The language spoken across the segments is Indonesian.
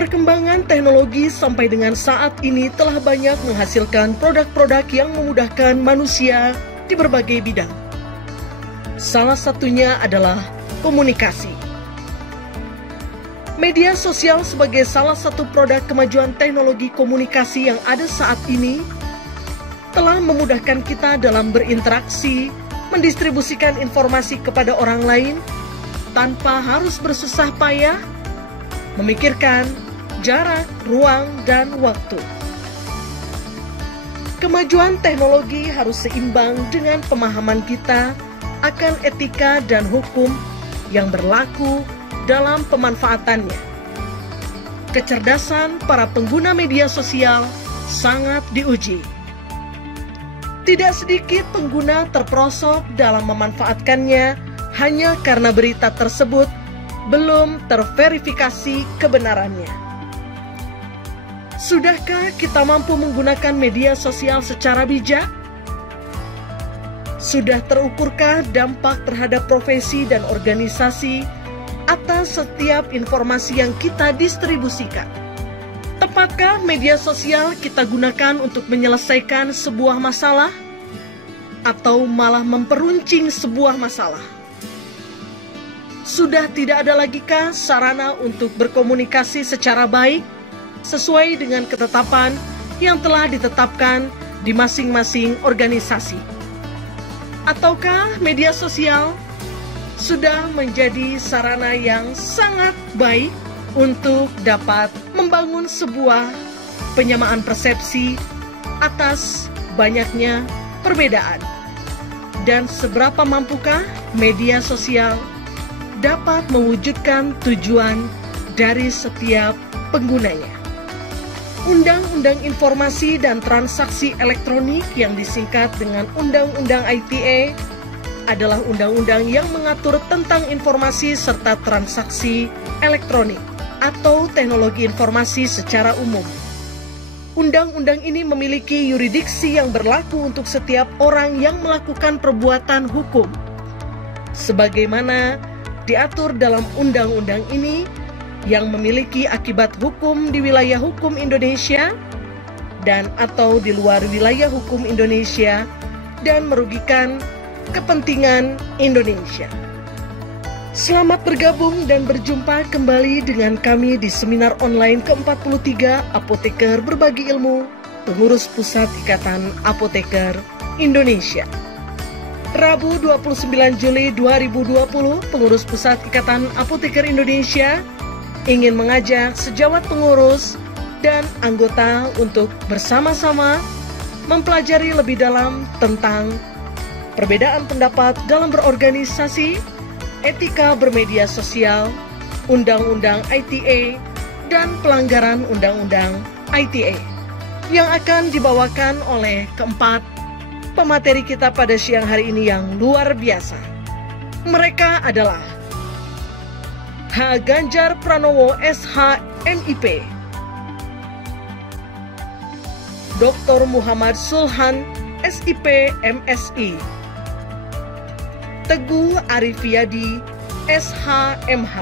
Perkembangan teknologi sampai dengan saat ini telah banyak menghasilkan produk-produk yang memudahkan manusia di berbagai bidang. Salah satunya adalah komunikasi. Media sosial sebagai salah satu produk kemajuan teknologi komunikasi yang ada saat ini telah memudahkan kita dalam berinteraksi, mendistribusikan informasi kepada orang lain tanpa harus bersusah payah memikirkan jarak, ruang, dan waktu. Kemajuan teknologi harus seimbang dengan pemahaman kita akan etika dan hukum yang berlaku dalam pemanfaatannya. Kecerdasan para pengguna media sosial sangat diuji. Tidak sedikit pengguna terperosok dalam memanfaatkannya hanya karena berita tersebut belum terverifikasi kebenarannya. Sudahkah kita mampu menggunakan media sosial secara bijak? Sudah terukurkah dampak terhadap profesi dan organisasi atas setiap informasi yang kita distribusikan? Tepatkah media sosial kita gunakan untuk menyelesaikan sebuah masalah atau malah memperuncing sebuah masalah? Sudah tidak ada lagikah sarana untuk berkomunikasi secara baik sesuai dengan ketetapan yang telah ditetapkan di masing-masing organisasi? Ataukah media sosial sudah menjadi sarana yang sangat baik untuk dapat membangun sebuah penyamaan persepsi atas banyaknya perbedaan? Dan seberapa mampukah media sosial dapat mewujudkan tujuan dari setiap penggunanya? Undang-Undang Informasi dan Transaksi Elektronik yang disingkat dengan Undang-Undang ITE adalah undang-undang yang mengatur tentang informasi serta transaksi elektronik atau teknologi informasi secara umum. Undang-undang ini memiliki yurisdiksi yang berlaku untuk setiap orang yang melakukan perbuatan hukum. Sebagaimana diatur dalam undang-undang ini, yang memiliki akibat hukum di wilayah hukum Indonesia dan atau di luar wilayah hukum Indonesia dan merugikan kepentingan Indonesia. Selamat bergabung dan berjumpa kembali dengan kami di seminar online ke-43 Apoteker Berbagi Ilmu, Pengurus Pusat Ikatan Apoteker Indonesia. Rabu 29 Juli 2020, Pengurus Pusat Ikatan Apoteker Indonesia ingin mengajak sejawat pengurus dan anggota untuk bersama-sama mempelajari lebih dalam tentang perbedaan pendapat dalam berorganisasi, etika bermedia sosial, Undang-Undang ITE, dan pelanggaran Undang-Undang ITE yang akan dibawakan oleh keempat pemateri kita pada siang hari ini yang luar biasa. Mereka adalah H. Ganjar Pranowo SH MIP, Dr. Muhammad Sulhan SIP MSI, Teguh Arifiyadi SH MH,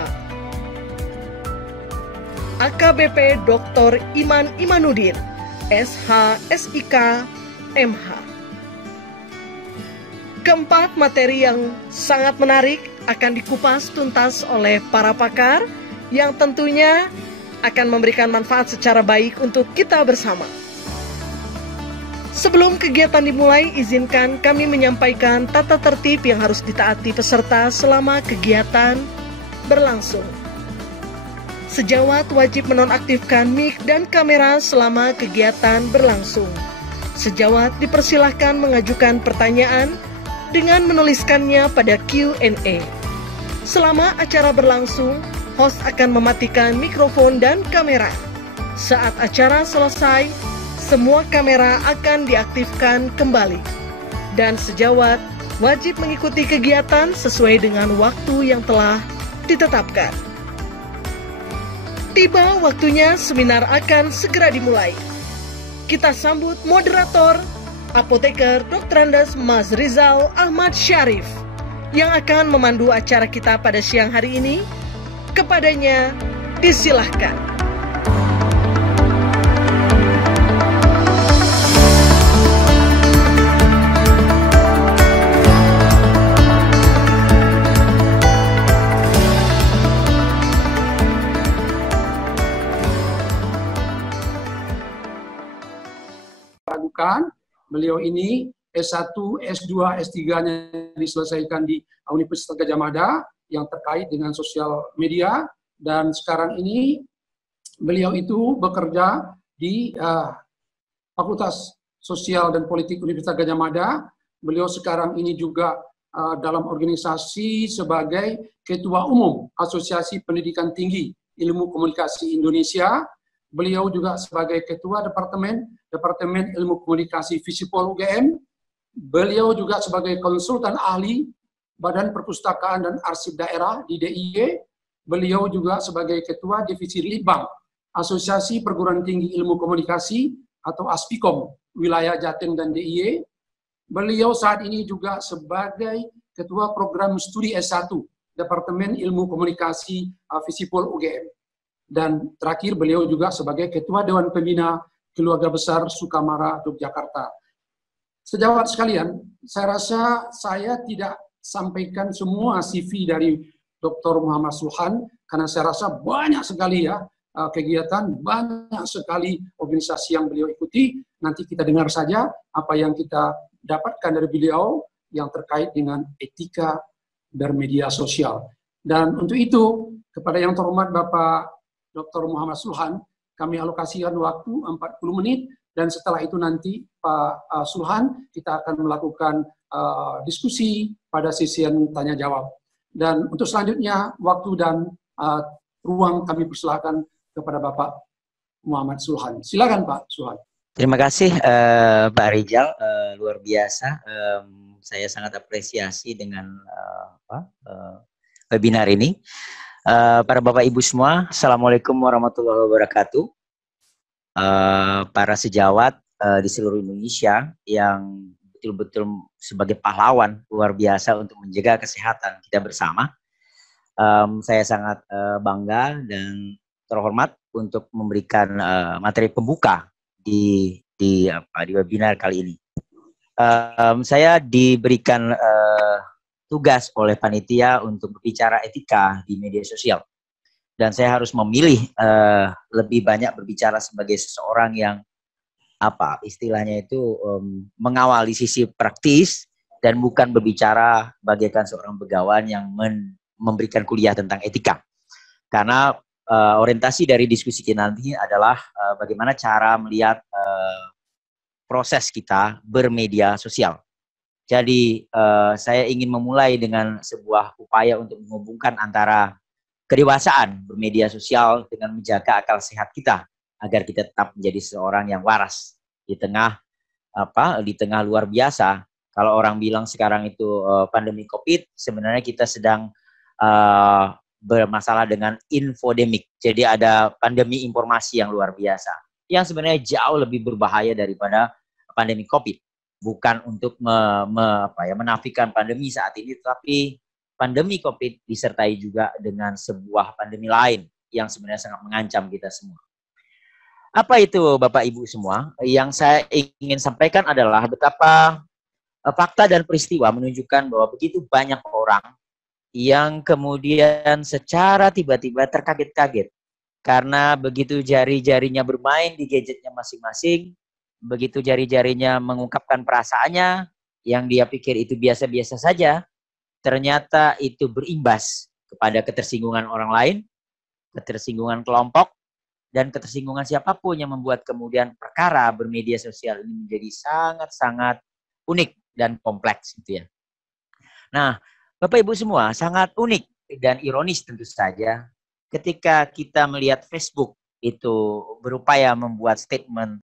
AKBP Dr. Iman Imanuddin SH SIK MH. Keempat materi yang sangat menarik akan dikupas tuntas oleh para pakar yang tentunya akan memberikan manfaat secara baik untuk kita bersama. Sebelum kegiatan dimulai, izinkan kami menyampaikan tata tertib yang harus ditaati peserta selama kegiatan berlangsung. Sejawat wajib menonaktifkan mic dan kamera selama kegiatan berlangsung. Sejawat dipersilahkan mengajukan pertanyaan dengan menuliskannya pada Q&A. Selama acara berlangsung, host akan mematikan mikrofon dan kamera. Saat acara selesai, semua kamera akan diaktifkan kembali. dan sejawat wajib mengikuti kegiatan sesuai dengan waktu yang telah ditetapkan. Tiba waktunya seminar akan segera dimulai. Kita sambut moderator, Apoteker Dr. Andes Mas Rizal Ahmad Syarif, yang akan memandu acara kita pada siang hari ini. Kepadanya disilahkan. Beliau ini S1, S2, S3-nya diselesaikan di Universitas Gadjah Mada yang terkait dengan sosial media, dan sekarang ini beliau itu bekerja di Fakultas Sosial dan Politik Universitas Gadjah Mada. Beliau sekarang ini juga dalam organisasi sebagai Ketua Umum Asosiasi Pendidikan Tinggi Ilmu Komunikasi Indonesia. Beliau juga sebagai Ketua Departemen Ilmu Komunikasi Visipol UGM. Beliau juga sebagai konsultan ahli Badan Perpustakaan dan Arsip Daerah di DIY. Beliau juga sebagai Ketua Divisi Litbang Asosiasi Perguruan Tinggi Ilmu Komunikasi atau Aspikom wilayah Jateng dan DIY. Beliau saat ini juga sebagai Ketua Program Studi S1 Departemen Ilmu Komunikasi Visipol UGM. Dan terakhir beliau juga sebagai Ketua Dewan Pembina Keluarga Besar Sukamara Yogyakarta. Sejawat sekalian, saya rasa saya tidak sampaikan semua CV dari Dr. Muhammad Sulhan, karena saya rasa banyak sekali kegiatan, banyak sekali organisasi yang beliau ikuti. Nanti kita dengar saja apa yang kita dapatkan dari beliau yang terkait dengan etika bermedia sosial. Dan untuk itu, kepada yang terhormat Bapak Dr. Muhammad Sulhan, kami alokasikan waktu 40 menit, dan setelah itu nanti Pak Sulhan, kita akan melakukan diskusi pada sesian tanya-jawab. Dan untuk selanjutnya, waktu dan ruang kami persilahkan kepada Bapak Muhammad Sulhan. Silakan Pak Sulhan. Terima kasih Pak Rizal, luar biasa. Saya sangat apresiasi dengan webinar ini. Para Bapak Ibu semua, Assalamualaikum warahmatullahi wabarakatuh. Para sejawat di seluruh Indonesia yang betul-betul sebagai pahlawan luar biasa untuk menjaga kesehatan kita bersama. Saya sangat bangga dan terhormat untuk memberikan materi pembuka di webinar kali ini. Saya diberikan tugas oleh panitia untuk berbicara etika di media sosial, dan saya harus memilih lebih banyak berbicara sebagai seseorang yang istilahnya itu mengawali sisi praktis dan bukan berbicara bagaikan seorang begawan yang memberikan kuliah tentang etika, karena orientasi dari diskusi kita nanti adalah bagaimana cara melihat proses kita bermedia sosial. Jadi saya ingin memulai dengan sebuah upaya untuk menghubungkan antara kedewasaan bermedia sosial dengan menjaga akal sehat kita agar kita tetap menjadi seorang yang waras di tengah luar biasa. Kalau orang bilang sekarang itu pandemi Covid, sebenarnya kita sedang bermasalah dengan infodemik. Jadi ada pandemi informasi yang luar biasa, yang sebenarnya jauh lebih berbahaya daripada pandemi Covid. Bukan untuk menafikan pandemi saat ini, tetapi pandemi Covid disertai juga dengan sebuah pandemi lain yang sebenarnya sangat mengancam kita semua. Apa itu Bapak Ibu semua? Yang saya ingin sampaikan adalah betapa fakta dan peristiwa menunjukkan bahwa begitu banyak orang yang kemudian secara tiba-tiba terkaget-kaget karena begitu jari-jarinya bermain di gadgetnya masing-masing, begitu jari-jarinya mengungkapkan perasaannya yang dia pikir itu biasa-biasa saja, ternyata itu berimbas kepada ketersinggungan orang lain, ketersinggungan kelompok, dan ketersinggungan siapapun yang membuat kemudian perkara bermedia sosial ini menjadi sangat-sangat unik dan kompleks gitu ya. Nah, Bapak Ibu semua, sangat unik dan ironis tentu saja ketika kita melihat Facebook itu berupaya membuat statement